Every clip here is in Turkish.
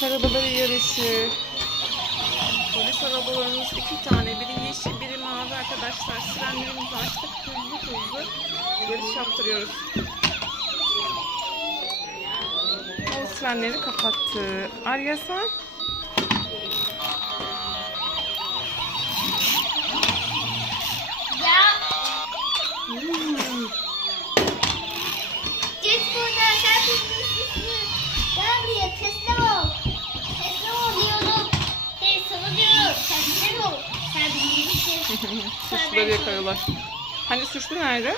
Polis arabaları yarışı. Polis arabalarımız 2 tane. Biri yeşil, biri mavi arkadaşlar. Sirenlerimizi açtık. Hızlı yarış yaptırıyoruz. O sirenleri kapattı. Arya sen? Git buradan, sen bilmiyorsun. Gel buraya, teslim ol. Teslim ol diyorum. Hey, sana diyorum. Teslim ol. Sen bilmiyorsun. Suçluları yakalıyorlar. Hani suçlu nerede?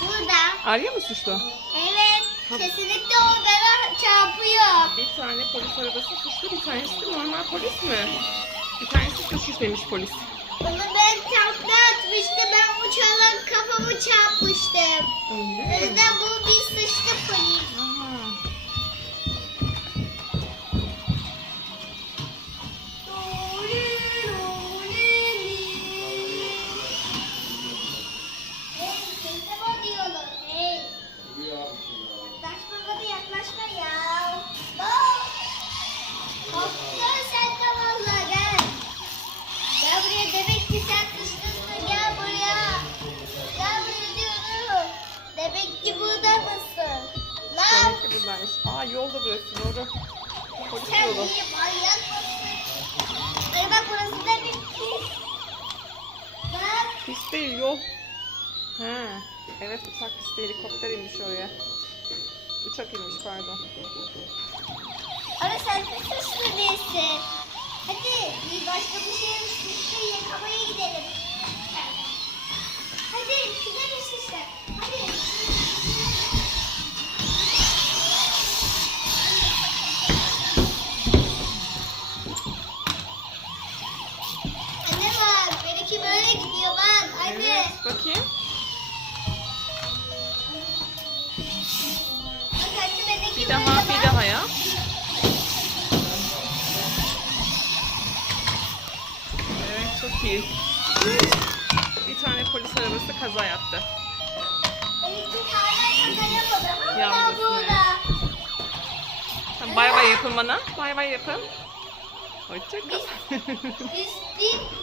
Burada. Arya mı suçlu? Evet. Kesinlikle o bana çarpıyor. Bir tane polis arabası suçlu, bir tanesi de normal polis mi? Bir tanesi suç işlemiş polis. Onu ben takla atmıştım. Ben uçarak kafamı çarpmıştım. O Öyle mi? yüzden bu bir suçlu polis. Aha. Hey, teslim ol diyorlar. Hey. Yaklaşma bana, yaklaşma ya. Bak. Korkuyor sen de valla, gel. Gel buraya, demek ki sen suçlusun, gel buraya. Gel buraya diyorum. Demek ki burada mısın? Lan Demek ki buradaymış. Aa, yolda burası, doğru. Polis sen yolu. niye manyak mısın? Ay bak, burası da bir pis. Bak. Pis değil, yol. Ha, evet, uçak pisti, helikopter inmiş oraya. Uçak inmiş, pardon. Ama sen de suçlu değilsin. Hadi bir başka bir şey suçlu yakalamaya gidelim. Hadi gidelim işte. Hadi. Anne bak, benimki böyle gidiyor bak. Anne. Evet, bakayım. Bak anne, benimki Bir böyle daha, bak. bir daha ya. Evet, çok iyi. Bir tane polis arabası kaza yaptı. Benimki hala yakalayamadım ama ben Yalnız, burada. Bay bay yapın bana. Bay bay yapın. Hoşça kal. Biz bir